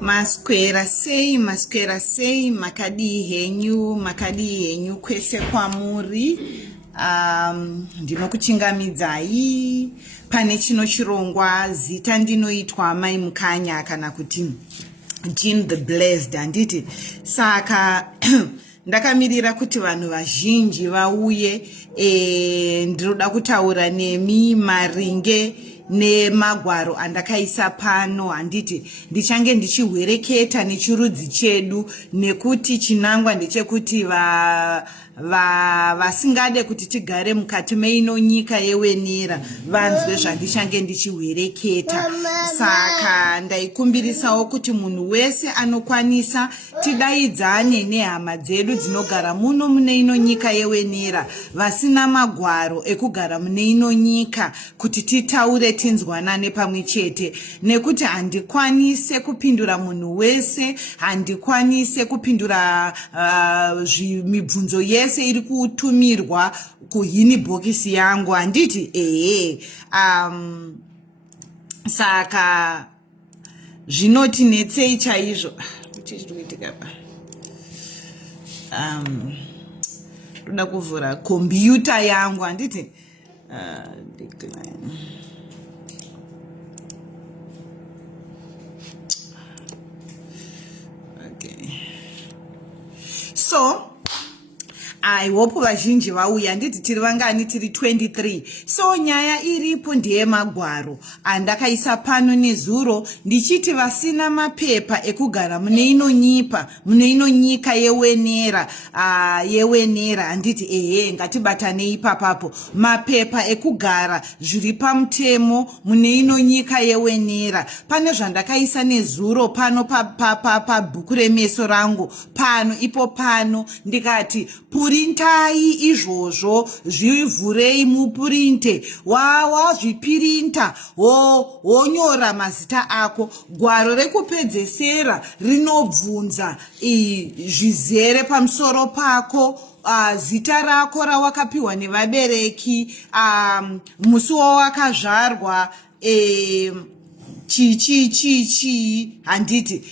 Masquera sei, makadi henyu kwese kwamuri. Ndinokuchingamidzai pane chino chirongwa zita ndinoitwa Mai Mukanya kana kuti Jean the Blessed handiti. Saka ndakamirira kuti vanhu vazhinji vauye, ndinoda kutaura nemi maringe nemagwaro andakaisa pano handiti. Ndichange ndichihwereketa nechirudzi chedu nekuti chinangwa ndechekuti vasingade kuti tigare mukati meino nyika yewenera vanzwe zvandichange ndichihwereketa. Saka ndaikumbirisawo kuti munhu wese anokwanisa tidaidzane nehama dzedu dzinogara muno mune ino nyika yewenera vasina magwaro ekugara mune ino nyika kuti titaure tinzwanane pamwe chete, nekuti handikwanise kupindura munhu wese, handikwanise kupindura mibvunzo yese iri kutumirwa kuhini bhokisi yangu handiti. Saka zvinotinetsei chaizvo. Ndoda kuvhura kompyuta yangu handiti. Okay. So I hope vazhinji vauya, nditi tiri vangani, tiri 23. So nyaya iripo ndiye magwaro andakaisa pano nezuro ndichiti vasina mapepa ekugara mune ino nyika yewenera. Handiti ngatibatanei ipapapo. Mapepa ekugara zviri pamutemo mune ino nyika yewenera. Pane zvandakaisa nezuro pano pabhuku remeso rangu pano ndikati purintai izvozvo, zvivhurei mupurinte, wazvipirinta wonyora mazita ako. Gwaro rekupedzesera rinobvunza zvizere pamusoro pako, zita rako rawakapiwa nevabereki, musi wawakazvarwa, handiti.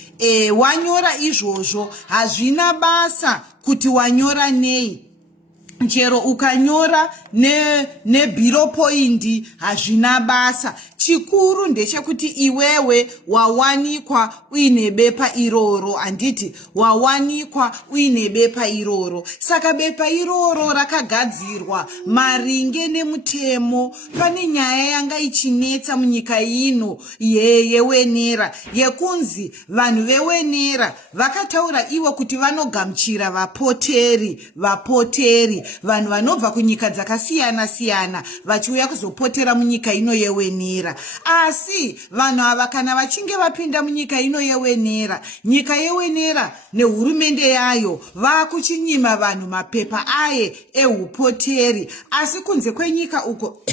Wanyora izvozvo hazvina basa kuti wanyora nei. Chero ukanyora nebhiro poindi hazvina basa. Chikuru ndechekuti iwewe wawanikwa uine bepa iroro handiti. Wawanikwa uine bepa iroro. Saka bepa iroro rakagadzirwa maringe nemutemo. Pane nyaya yanga ichinetsa munyika ino yewenera yekunzi vanhu vewenera vakataura ivo kuti vanogamuchira vapoteri vanhu vanobva kunyika dzakasiyana siyana vachiuya kuzopotera munyika ino yewenera. Asi vanhu ava kana vachinge vapinda munyika ino yewenera, nyika yewenera nehurumende yayo vakuchinyima vanhu mapepa aye ehupoteri. Asi kunze kwenyika uko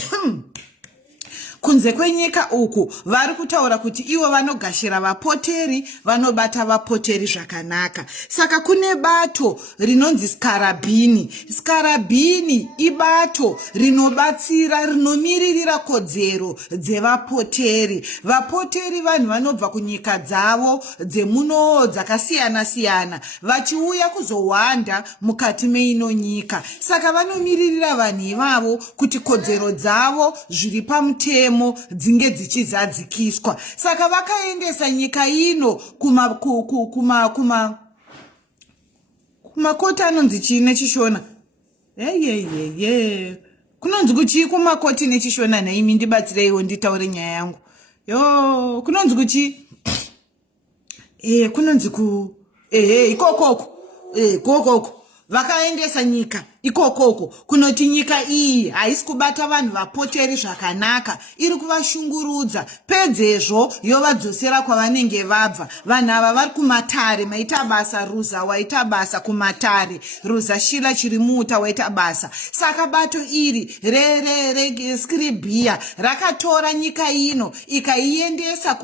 kunze kwenyika uku vari kutaura kuti ivo vanogashira vapoteri, vanobata vapoteri zvakanaka. Saka kune bato rinonzi Scalabrini ibato rinobatsira, rinomiririra kodzero dzevapoteri. Vapoteri vanhu vanobva kunyika dzavo dzemuno dzakasiyana siyana vachiuya kuzowanda mukati meino nyika. Saka vanomiririra vanhu ivavo kuti kodzero dzavo zviri pamutemo dzinge dzichizadzikiswa. Saka vakaendesa nyika ino kumakoti anonzi chii nechishona. Kunonzi kuchii kumakoti nechishona? Naimi ndibatsireiwo nditaure nyaya yangu. Kunonzi kuchii? Kunonzi ikokoko. Vakaendesa nyika ikokoko kunoti nyika iyi haisi kubata vanhu vapoteri zvakanaka, iri kuvashungurudza. Pedzezvo yovadzosera kwavanenge vabva. Vanhu ava vari kumatare, maita basa Ruza waita basa kumatare, Ruza Shila Chirimuta waita basa. Saka bato iri Scalabrini rakatora nyika ino ikaiendesa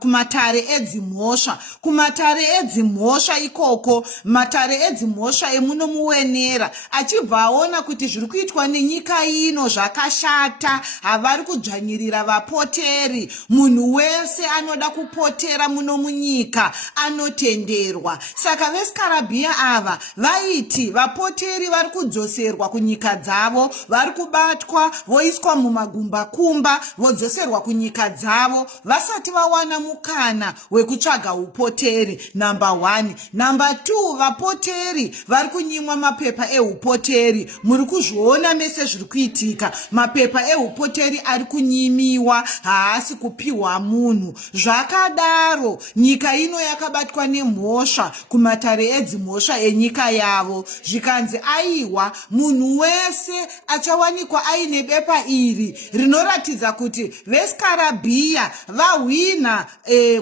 kumatare edzimhosva. Kumatare edzimhosva ikoko, matare edzimhosva emuno muwenera, achibva achibva aona kuti zviri kuitwa nenyika ino zvakashata, havari kudzvanyirira vapoteri. Munhu wese anoda kupotera muno munyika anotenderwa. Saka veScalabrini ava vaiti vapoteri vari kudzoserwa kunyika dzavo, vari kubatwa voiswa mumagumbakumba vodzoserwa kunyika dzavo vasati vawana mukana wekutsvaga upoteri. Number 1. Number 2, vapoteri vari kunyimwa mapepa eupoteri. Muri kuzviona mese zviri kuitika. Mapepa eupoteri ari kunyimiwa, haasi kupiwa munhu. Zvakadaro nyika ino yakabatwa nemhosva kumatare edzimhosva enyika yavo. Zvikanzi aiwa, munhu wese achawanikwa aine bepa iri rinoratidza kuti veScalabrini vahwina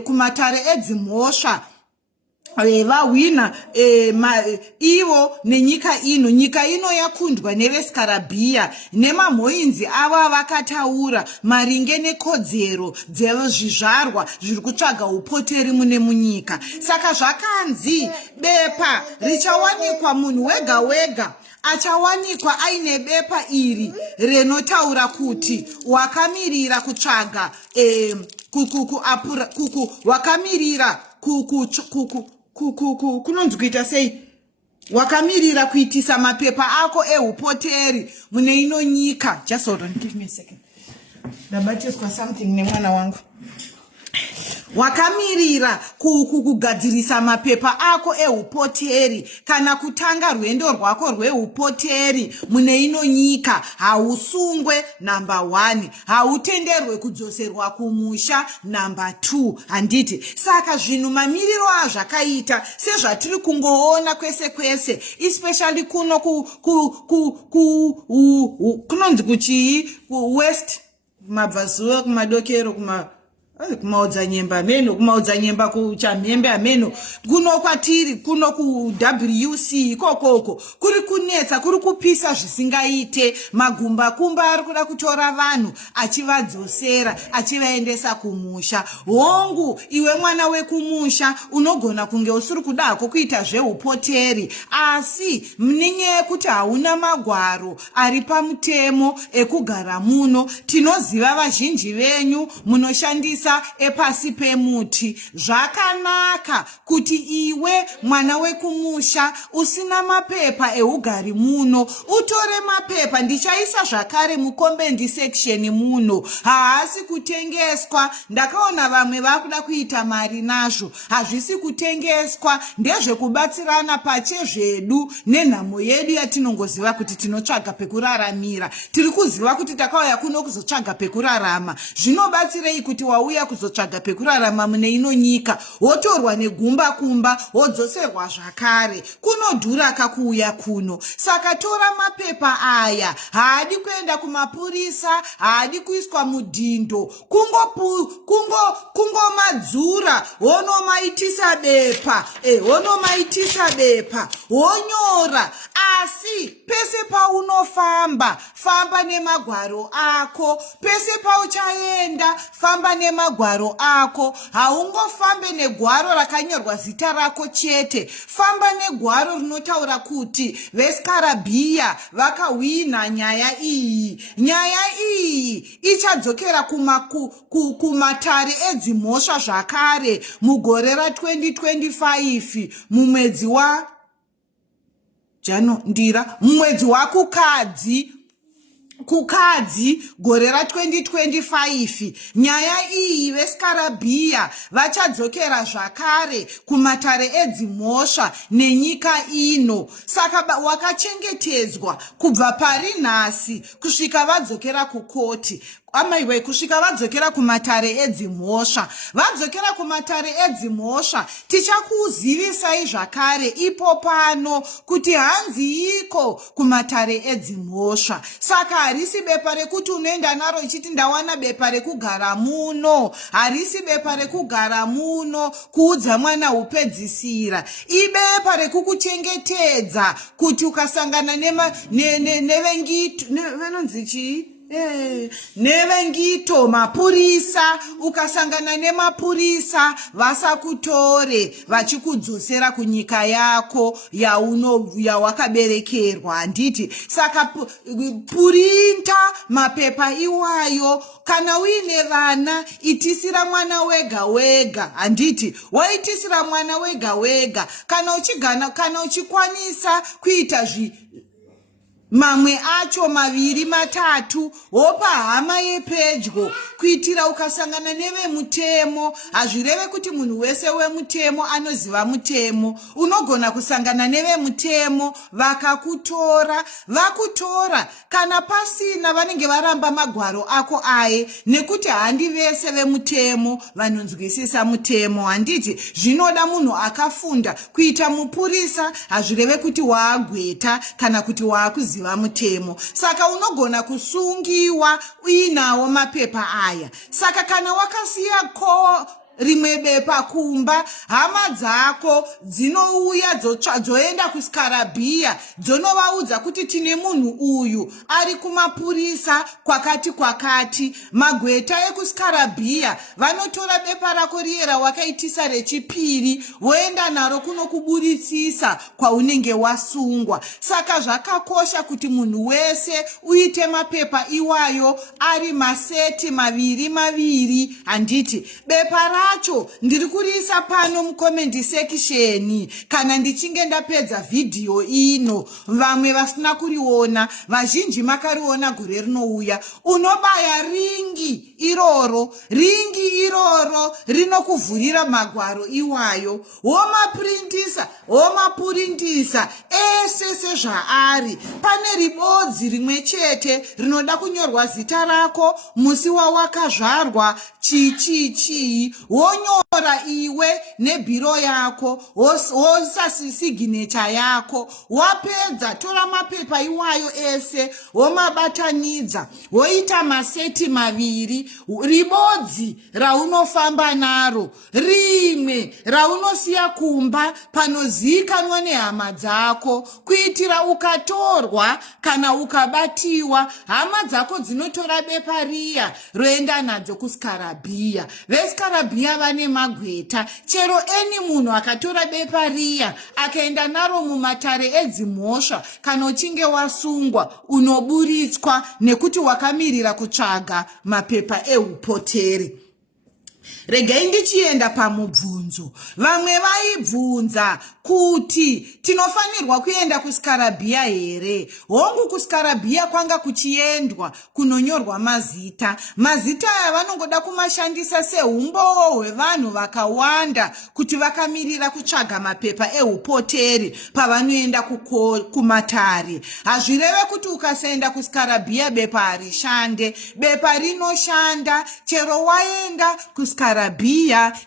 kumatare edzimhosva, vahwina ivo nenyika ino. Nyika ino yakundwa neveScalabrini nemamhoinzi ava vakataura maringe nekodzero dzezvizvarwa zviri kutsvaga upoteri mune munyika. Saka zvakanzi bepa richawanikwa munhu wega wega achawanikwa aine bepa iri rinotaura kuti wakamirira kutsvaga wakamirira kunonzi kuita sei, wakamirira kuitisa mapepa ako eupoteri mune ino nyika. Just hold on, give me a second. Ndabatiswa something nemwana wangu. Wakamirira kugadzirisa mapepa ako eupoteri kana kutanga rwendo rwako rweupoteri mune ino nyika. Hausungwe, number 1. Hautenderwe kudzoserwa kumusha, number 2. Handiti saka zvinhu mamiriro azvakaita sezvatiri kungoona kwese kwese, especially kuno kunonzi kuchii, west, kumabvazuva, kumadokero, kumaudza nyemba meno, kumaudza nyemba kuchamhembe ameno, kuno kwatiri, kuno ku-WC ikokoko kuri kunetsa, kuri kupisa zvisingaite. Magumbakumba ari kuda kutora vanhu achivadzosera achivaendesa kumusha. Hongu iwe mwana wekumusha unogona kunge usiri kudako kuita zveupoteri, asi nenyaya yekuti hauna magwaro ari pamutemo ekugara muno, tinoziva vazhinji venyu munoshandisa epasi pemuti. Zvakanaka kuti iwe mwana wekumusha usina mapepa eugari muno utore mapepa. Ndichaisa zvakare mucomment section muno, haasi kutengeswa. Ndakaona vamwe vakuda kuita mari nazvo, hazvisi kutengeswa, ndezvekubatsirana pachezvedu nenhamo yedu yatinongoziva kuti tinotsvaga pekuraramira. Tiri kuziva kuti takauya kuno kuzotsvaga pekurarama. Zvinobatsirei kuti wauya kuzotsvaga pekurarama mune ino nyika wotorwa negumba kumba wodzoserwa zvakare? Kunodhura kakuuya kuno. Saka tora mapepa aya, haadi kuenda kumapurisa, haadi kuiswa mudhindo, kungomadzura wonomaitisa bepa, wonomaitisa bepa wonyora. Asi pese paunofamba, famba nemagwaro ako. Pese pauchaenda, famba nemagwaro ako. Haungofambe negwaro rakanyorwa zita rako chete, famba negwaro rinotaura kuti veScalabrini vakahwina nyaya iyi. Nyaya iyi ichadzokera kumatare edzimhosva zvakare mugore ra2025 mumwedzi wa mumwedzi wakukadzi gore ra2025. Nyaya iyi veScalabrini vachadzokera zvakare kumatare edzimhosva nenyika ino. Saka wakachengetedzwa kubva pari nhasi kusvika vadzokera kukoti. Amaiwe, kusvika vadzokera kumatare edzimhosva. Vadzokera kumatare edzimhosva tichakuzivisai zvakare ipo pano kuti hanzi iko kumatare edzimhosva. Saka harisi bepa rekuti unoenda naro ichiti ndawana bepa rekugara muno. Harisi bepa rekugara muno kuudza mwana upedzisira. Ibepa rekukuchengetedza kuti ukasangana nevengitu, vanonzi chii? nevengito mapurisa, ukasangana nemapurisa vasakutore vachikudzosera kunyika yako yawakaberekerwa, handiti? Saka purinta mapepa iwayo. Kana uine vana, itisira mwana wega wega, handiti? Waitisira mwana wega wega. Kana uchikwanisa kuita mamwe acho maviri matatu, wopa hama yepedyo, kuitira ukasangana nevemutemo. Hazvireve kuti munhu wese wemutemo anoziva mutemo. Unogona kusangana nevemutemo vakakutora, vakutora kana pasina vanenge varamba magwaro ako aye, nekuti handi vese vemutemo vanonzwisisa mutemo, handiti? Zvinoda munhu akafunda. Kuita mupurisa hazvireve kuti waagweta kana kuti waakuziva mutemo. Saka unogona kusungiwa uinawo mapepa aya. Saka kana wakasiya rimwe bepa kumba, hama dzako dzinouya dzoenda kuScalabrini, dzonovaudza kuti tine munhu uyu ari kumapurisa kwakati. Magweta ekuScalabrini vanotora bepa rako riye rawakaitisa rechipiri, voenda naro kunokuburisisa kwaunenge wasungwa. Saka zvakakosha kuti munhu wese uite mapepa iwayo ari maseti maviri, handiti? Bepa racho ndiri kuriisa pano mucomment section kana ndichinge ndapedza video ino. Vamwe vasina kuriona, vazhinji makariona gore rinouya. Unobaya ringi iroro rinokuvhurira magwaro iwayo. Womapurintisa ese sezvaari. Pane ribodzi rimwe chete rinoda kunyorwa zita rako, musi wawakazvarwa, chii, wonyora iwe nebhiro yako, signature yako. Wapedza, tora mapepa iwayo ese, womabatanidza, woita maseti maviri. Ribodzi raunofamba naro, rimwe raunosiya kumba panozikanwa nehama dzako, kuitira ukatorwa kana ukabatiwa, hama dzako dzinotora bepa riya roenda nadzo kuScalabrini. VeScalabrini vane magweta. Chero eni munhu akatora bepa riya akaenda naro mumatare edzimhosva, kana uchinge wasungwa unoburitswa nekuti wakamirira kutsvaga mapepa eupotere. Regai ndichienda pamubvunzo. Vamwe vaibvunza kuti tinofanirwa kuenda kuScalabrini here? Hongu kuScalabrini kwanga kuchiendwa kunonyorwa mazita. Mazita aya vanongoda kumashandisa seumbowo hwevanhu vakawanda kuti vakamirira kutsvaga mapepa eupotere pavanoenda kumatare. Hazvireve kuti ukasaenda kuScalabrini bepa harishande. Bepa rinoshanda chero waenda kuScalabrini,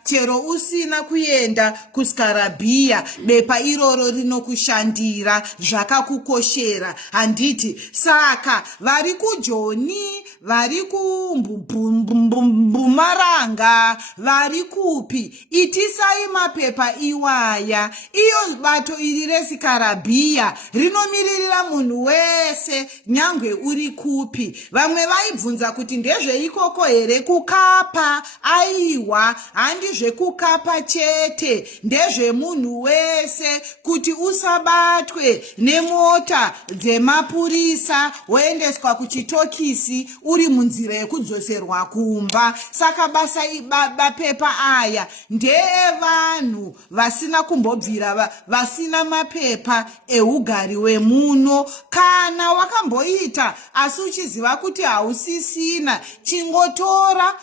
chero usina kuenda kuScalabrini. Bepa iroro rinokushandira, zvakakukoshera, handiti? Saka vari kuJoni, vari kuMbumaranga, vari kupi, itisai mapepa iwaya. Iyo bato iri reScalabrini rinomiririra munhu wese, nyangwe uri kupi. Vamwe vaibvunza kuti ndezveikoko here kukapa? Aiwa, handi zvekukapa chete, ndezvemunhu wese, kuti usabatwe nemota dzemapurisa woendeswa kuchitokisi uri munzira yekudzoserwa kumba. Saka basa mapepa aya ndeevanhu vasina kumbobvira, vasina mapepa eugari wemuno. Kana wakamboita asi uchiziva kuti hausisina, chingotora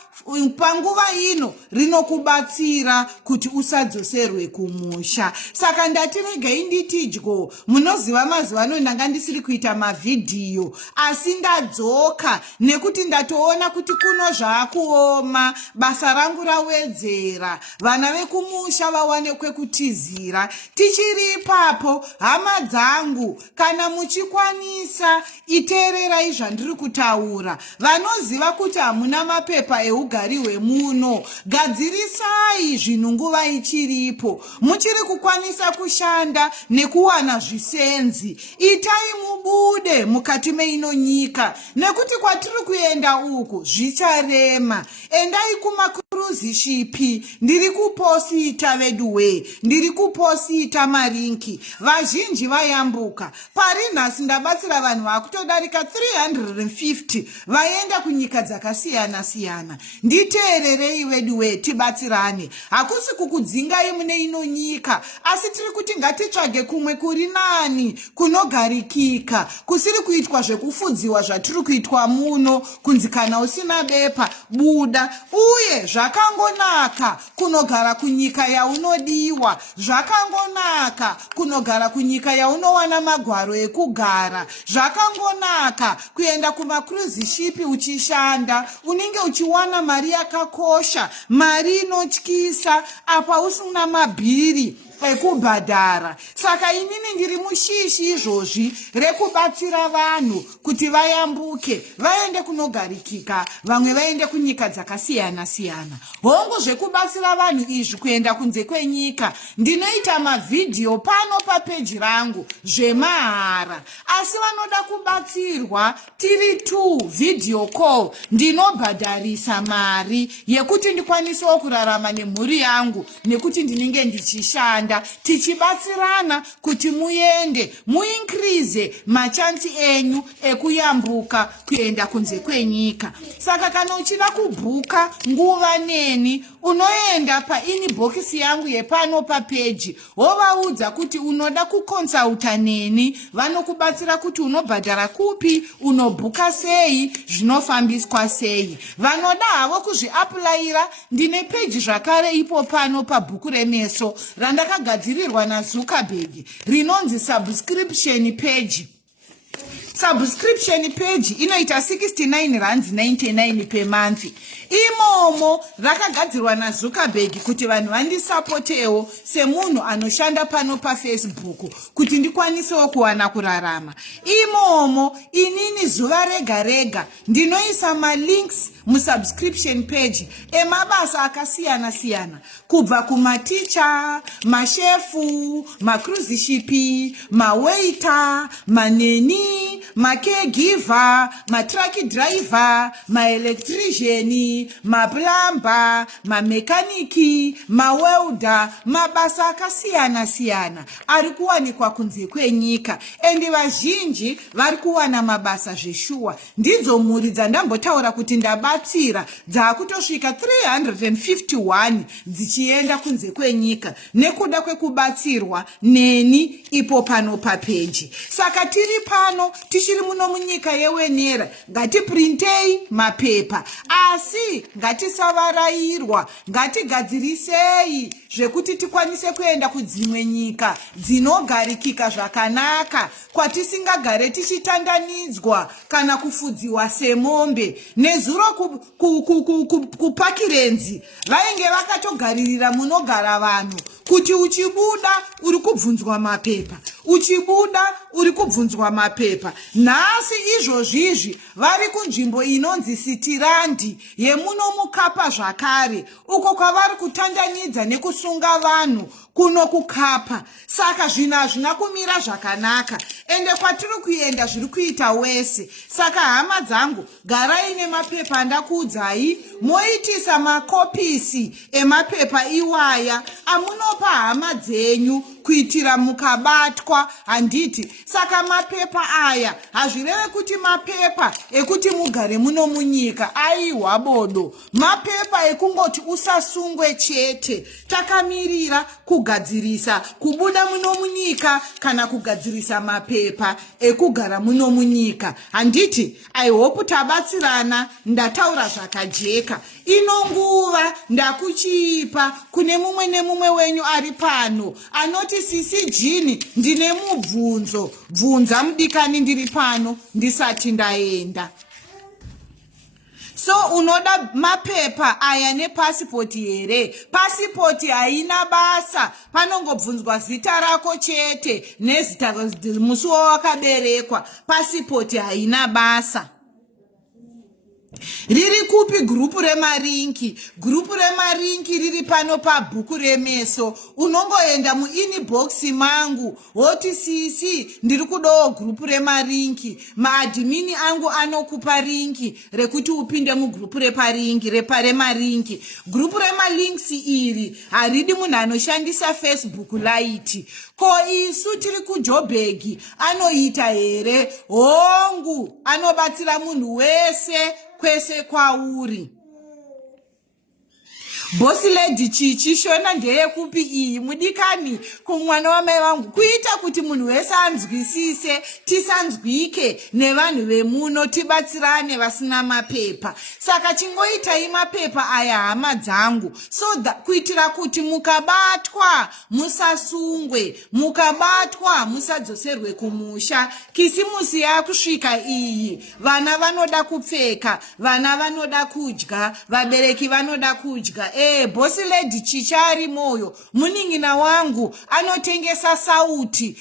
panguva ino rinokubatsira kuti usadzoserwe kumusha. Saka ndati regai nditidyo. Munoziva mazuva ano ndanga ndisiri kuita mavidhiyo, asi ndadzoka nekuti ndatoona kuti kuno zvaakuoma. Basa rangu rawedzera, vana vekumusha vawane kwekutizira. Tichiri ipapo, hama dzangu, kana muchikwanisa iteererai zvandiri kutaura. Vanoziva kuti hamuna mapepa eugari hwemuno, gadzirisai zvinhu nguva ichiripo. Muchiri kukwanisa kushanda nekuwana zvisenzi, itai mubude mukati meino nyika, nekuti kwatiri kuenda uku zvicharema. Endai kumakruzi shipi, ndiri kuposita veduwe, ndiri kuposita maringi. Vazhinji vayambuka. Pari nhasi ndabatsira vanhu vakutodarika 350 vaenda kunyika dzakasiyana siyana. Nditeererei veduwe, tibatsirane. Hakusi kukudzingai mune ino nyika, asi tiri kuti ngatitsvage kumwe kuri nani kunogarikika, kusiri kuitwa zvekufudziwa zvatiri kuitwa muno, kunzi kana usina bepa buda. Uye zvakangonaka kunogara kunyika yaunodiwa, zvakangonaka kunogara kunyika yaunowana magwaro ekugara, zvakangonaka kuenda kumacruise ship uchishanda, unenge uchiwana mari yakakosha, mari inotyisa, apa usina mabhiri ekubhadhara. Saka inini ndiri mushishi izvozvi rekubatsira vanhu kuti vayambuke vaende kunogarikika, vamwe vaende kunyika dzakasiyana siyana. Hongu zvekubatsira vanhu izvi kuenda kunze kwenyika, ndinoita mavhidhiyo pano papeji rangu zvemahara. Asi vanoda kubatsirwa tiri 2 video call, ndinobhadharisa mari yekuti ndikwanisewo kurarama nemhuri yangu, nekuti ndinenge ndichishanda. Tichibatsirana kuti muende muincrease machansi enyu ekuyambuka kuenda kunze kwenyika. Saka kana uchida kubhuka nguva neni, unoenda painbox yangu yepano papeji, wovaudza kuti unoda kukonsulta neni, vanokubatsira kuti unobhadhara kupi, unobhuka sei, zvinofambiswa sei. Vanoda havo kuzviapulaira, ndine peji zvakare ipo pano pabhuku remeso randakagadzirirwa naZuckerberg rinonzi subscription page. Subscription page inoita 69.99 per month. Imomo rakagadzirwa naZuckerberg kuti vanhu vandisapotewo semunhu anoshanda pano paFacebook kuti ndikwanisewo kuwana kurarama. Imomo inini zuva rega rega ndinoisa malinks musubscription page emabasa akasiyana siyana, kubva kumaticha, mashefu, macruise shipi, mawaiter, maneni, macaregiver, matruck driver, maelectrician, maplumber, mamekaniki, mawelder, mabasa akasiyana siyana ari kuwanikwa kunze kwenyika. Endi vazhinji vari kuwana mabasa zveshuwa. Ndidzo mhuri dzandambotaura kuti ndabatsira dzakutosvika 351 dzichienda kunze kwenyika nekuda kwekubatsirwa neni ipo pano papeji. Saka tiri pano tichiri muno munyika yewenera, ngatiprintei mapepa, asi ngatisavarairwa, ngatigadzirisei zvekuti tikwanise kuenda kudzimwe nyika dzinogarikika zvakanaka, kwatisingagare tichitandanidzwa kana kufudziwa semombe. Nezuro kupakirenzi vainge vakatogaririra munogara vanhu kuti uchibuda uri kubvunzwa mapepa, uchibuda uri kubvunzwa mapepa. Nhasi izvozvizvi vari kunzvimbo inonzi Sitirandi yemuno mukapa zvakare, uko kwavari kutandanidza nekusunga vanhu kuno kukapa. Saka zvinhu hazvina kumira zvakanaka, ende kwatiri kuenda zviri kuita wese. Saka hama dzangu, garai nemapepa ndakuudzai, moitisa makopisi emapepa iwaya amunopa hama dzenyu kuitira mukabatwa. Handiti saka mapepa aya hazvireve kuti mapepa ekuti mugare muno munyika, aiwa bodo, mapepa ekungoti usasungwe chete. Takamirira kugadzirisa kubuda muno munyika kana kugadzirisa mapepa ekugara muno munyika. Handiti I hope tabatsirana, ndataura zvakajeka. Ino nguva ndakuchipa kune mumwe nemumwe wenyu ari pano anoti sisi jini ndine mubvunzo, bvunza mudikani ndiri pano ndisati ndaenda. So unoda mapepa aya nepasipoti here? Pasipoti haina basa, panongobvunzwa zita rako chete nezita musi wawakaberekwa. Pasipoti haina basa. Riri kupi grupu remaringi? Grupu remaringi riri pano pabhuku remeso. Unongoenda muinbox mangu woti sisi ndiri kudawo grupu remaringi. Maadhimini angu anokupa ringi rekuti upinde mugrupu remaringi. Grupu remalinks iri haridi munhu anoshandisa Facebook Lite. Ko isu tiri kuJoburg anoita here? Hongu anobatsira munhu wese kwese kwauri. Bosi lady chichi shona ndeye kupi iyi mudikani kumwana wamai vangu kuita kuti munhu wese anzwisise tisanzwike nevanhu vemuno tibatsirane vasina mapepa. Saka chingoitai mapepa aya hama dzangu kuitira kuti mukabatwa musasungwe, mukabatwa musadzoserwe kumusha. Kisimusi yakusvika iyi, vana vanoda kupfeka, vana vanoda kudya, vabereki vanoda kudya. Bosi lady chichari moyo muningina wangu anotengesa sauti.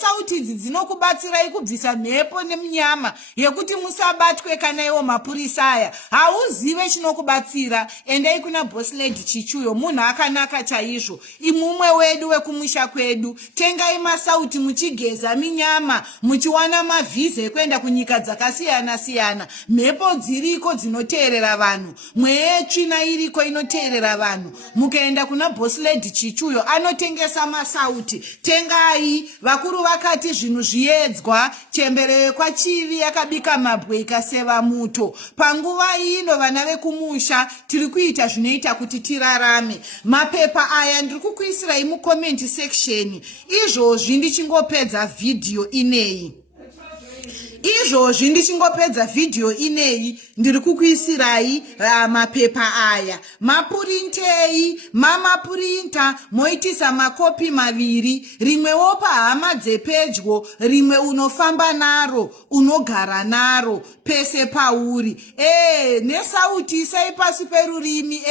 Sauti idzi dzinokubatsirai kubvisa mhepo nemunyama yekuti musabatwe kana iwo mapurisa aya. Hauzive chinokubatsira, endai kuna bosi lady chichuyo, munhu akanaka chaizvo. Imumwe wedu wekumusha kwedu, tengai masauti muchigeza minyama, muchiwana mavhiza ekuenda kunyika dzakasiyana siyana. Mhepo dziriko dzinoteerera vanhu, mweya tsvina iriko inoteerera vanhu. Mukaenda kuna bosi lady chichuyo anotengesa masauti, tengai. Vakuru vakati zvinhu zviedzwa, chembere kwachivi yakabika mabwe ikaseva muto. Panguva ino vana vekumusha tiri kuita zvinoita kuti tirarame. Mapepa aya ndiri kukuisirai mucomment section. Izvozvi ndichingopedza video ineyi. Ndiri kukuisirai mapepa aya. Mapurintei, mamapurinta, moitisa makopi maviri, rimwewo pahama dzepedyo, rimwe unofamba naro, unogara naro, pese pauri. Nesauti isai pasi perurimi.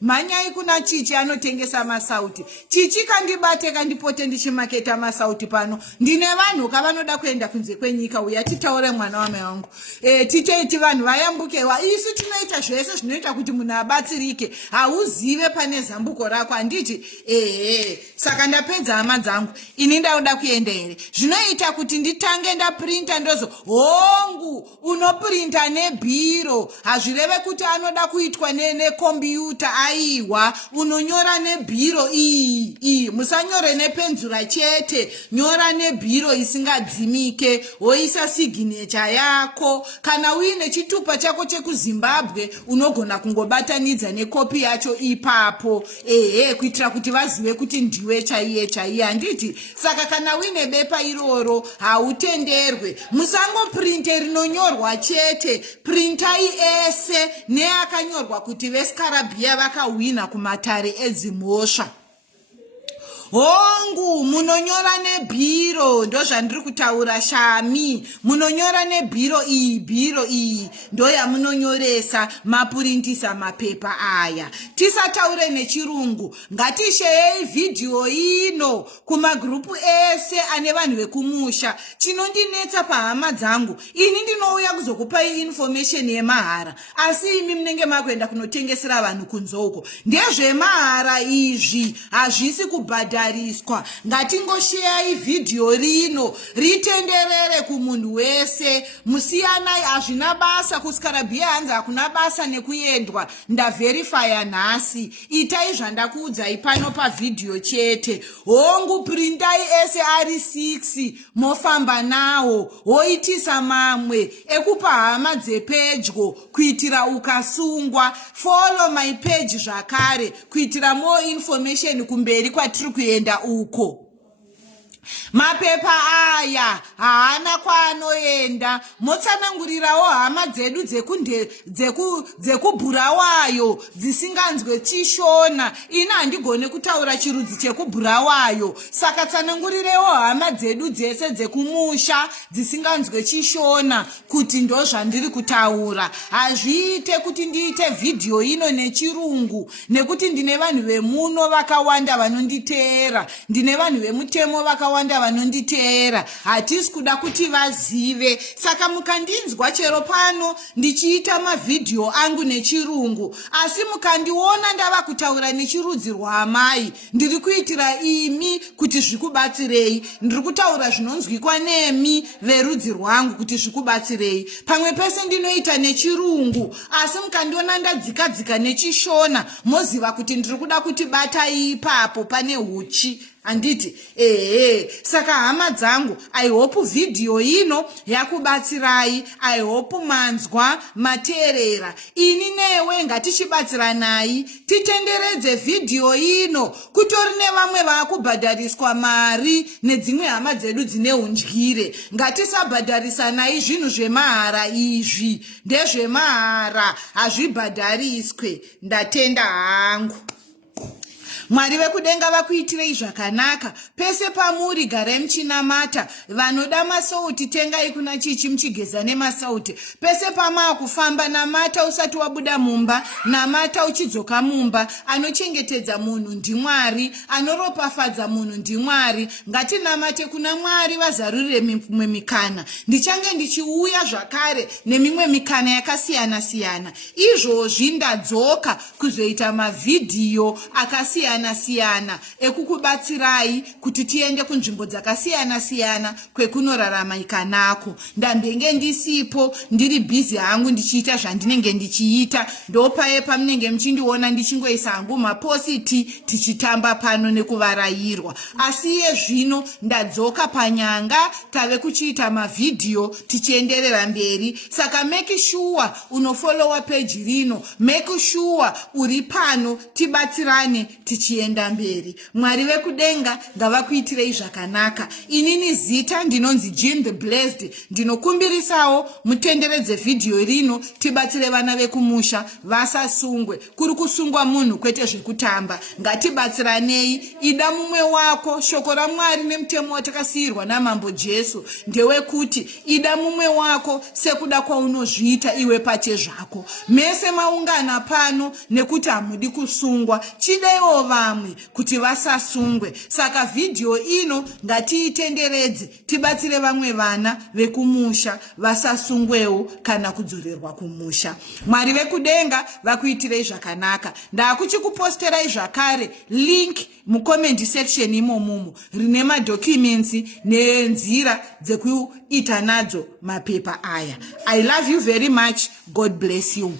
Manyai kuna chichi anotengesa masauti. Chichi kandibate kandipote ndichimaketa masauti pano. Ndine vanhu kavanoda kuenda kunze kwenyika uya titaure mwana wamai wangu. Titeiti vanhu vayambukewa. Isu tinoita zvese zvinoita kuti munhu abatsirike. Hauzive pane zambuko rako handiti. Saka ndapedza hama dzangu. Ini ndauda kuenda here. Zvinoita kuti nditange ndaprinta ndozo. Hongu unoprinta nebhiro. Hazvireve kuti anoda kuitwa nekombiyuta. Aiwa unonyora nebhiro iyi. Musanyore nepenzura chete. Nyora nebhiro isingadzimike. Woisa signature yako. Kana uine chitupa chako chekuZimbabwe unogona kungobatanidza nekopi yacho ipapo. Kuitira kuti vazive kuti ndiwe chaiye handiti. Saka kana uine bepa iroro hautenderwe. Musangoprinte rinonyorwa chete. Printai ese neakanyorwa kuti veScalabrini vakawina kumatare edzimhosva. Hongu munonyora nebhiro, ndo zvandiri kutaura shami. Munonyora nebhiro iyi ndo yamunonyoresa mapurintisa mapepa aya. Tisataure nechirungu, ngatisheyei video ino kumagrupu ese ane vanhu vekumusha. Chinondinetsa pahama dzangu, ini ndinouya kuzokupai information yemahara, asi imi munenge makuenda kunotengesera vanhu kunzoko. Ndezvemahara izvi, hazvisi kubhadhariswa. Ngatingosheyai video rino ritenderere kumunhu wese. Musiyanai, hazvina basa kuScalabrini hanzi hakuna basa nekuendwa. Ndaverifya nhasi. Itai zvandakuudzai pano pavideo chete. Hongu printai ese ari 6 mofamba nawo. Woitisa mamwe ekupa hama dzepedyo kuitira ukasungwa. Follow my page zvakare kuitira more information kumberi kwatiri kuenda uko. Mapepa aya haana kwaanoenda. Motsanangurirawo hama dzedu dzekubhurawayo dzisinganzwe chishona. Ina handigone kutaura chirudzi chekubhurawayo. Saka tsanangurirewo hama dzedu dzese dzekumusha dzisinganzwe chishona kuti ndo zvandiri kutaura. Hazviite kuti ndiite video ino nechirungu nekuti ndine vanhu vemuno vakawanda vanonditeera. Ndine vanhu vemutemo vakawanda vakawanda vanonditeera hatisi kuda kuti vazive. Saka mukandinzwa chero pano ndichiita mavhidhiyo angu nechirungu, asi mukandiona ndava kutaura nechirudzi rwaamai, ndiri kuitira imi kuti zvikubatsirei. Ndiri kutaura zvinonzwikwa nemi verudzi rwangu kuti zvikubatsirei. Pamwe pese ndinoita nechirungu, asi mukandiona ndadzikadzika nechishona, moziva kuti ndiri kuda kuti bata ipapo pane huchi. Anditi, saka hama dzangu, I hope video ino yakubatsirai, I hope manzwa mateerera. Ini newe ngatichibatsiranai, titenderedze video ino, kutori nevamwe vakubhadhariswa mari nedzimwe hama dzedu dzine undyire. Ngatisabhadharisanai zvinhu zvemahara izvi, ndezvemahara, hazvibhadhariswe. Ndatenda hangu. Mwari vekudenga vakuitirei zvakanaka. Pese pamuri garai muchinamata. Vanoda masauti tengai kuna chichi muchigeza nemasauti. Pese pamakufamba namata usati wabuda mumba, namata uchidzoka mumba. Anochengetedza munhu ndiMwari, anoropafadza munhu ndiMwari. Ngatinamate kuna Mwari vazarurire mimwe mikana. Ndichange ndichiuya zvakare nemimwe mikana yakasiyana siyana. Izvozvi ndadzoka kuzoita mavhidhiyo akasiyana siyana ekukubatsirai kuti tiende kunzvimbo dzakasiyana siyana kwekunorarama ikanako. Ndambenge ndisipo ndiri busy hangu ndichiita zvandinenge ndichiita, ndopaye pamunenge muchindiona ndichingoisa hangu mapositi tichitamba pano nekuvarayirwa. Asi iye zvino ndadzoka panyanga, tave kuchiita mavhidhiyo tichienderera mberi. Saka make sure unofollowa page rino, make sure uri pano, tibatsirane tichienda mberi. Mwari vekudenga ngavakuitirei zvakanaka. Inini zita ndinonzi Jean the Blessed. Ndinokumbirisawo mutenderedze video rino, tibatsire vana vekumusha vasasungwe. Kuri kusungwa munhu kwete zvekutamba. Ngatibatsiranei. Ida mumwe wako. Shoko raMwari nemutemo watakasiyirwa namambo Jesu ndewekuti ida mumwe wako sekuda kwaunozviita iwe pache zvako. Mese maungana pano nekuti hamudi kusungwa, chidaiwo vamwe kuti vasasungwe. Saka video ino ngatiitenderedze, tibatsire vamwe vana vekumusha vasasungwewo kana kudzorerwa kumusha. Mwari vekudenga vakuitirei zvakanaka. Ndakuchikuposterai zvakare link mucomment section imomomo rine madocuments nenzira dzekuita nadzo mapepa aya. I love you very much. God bless you.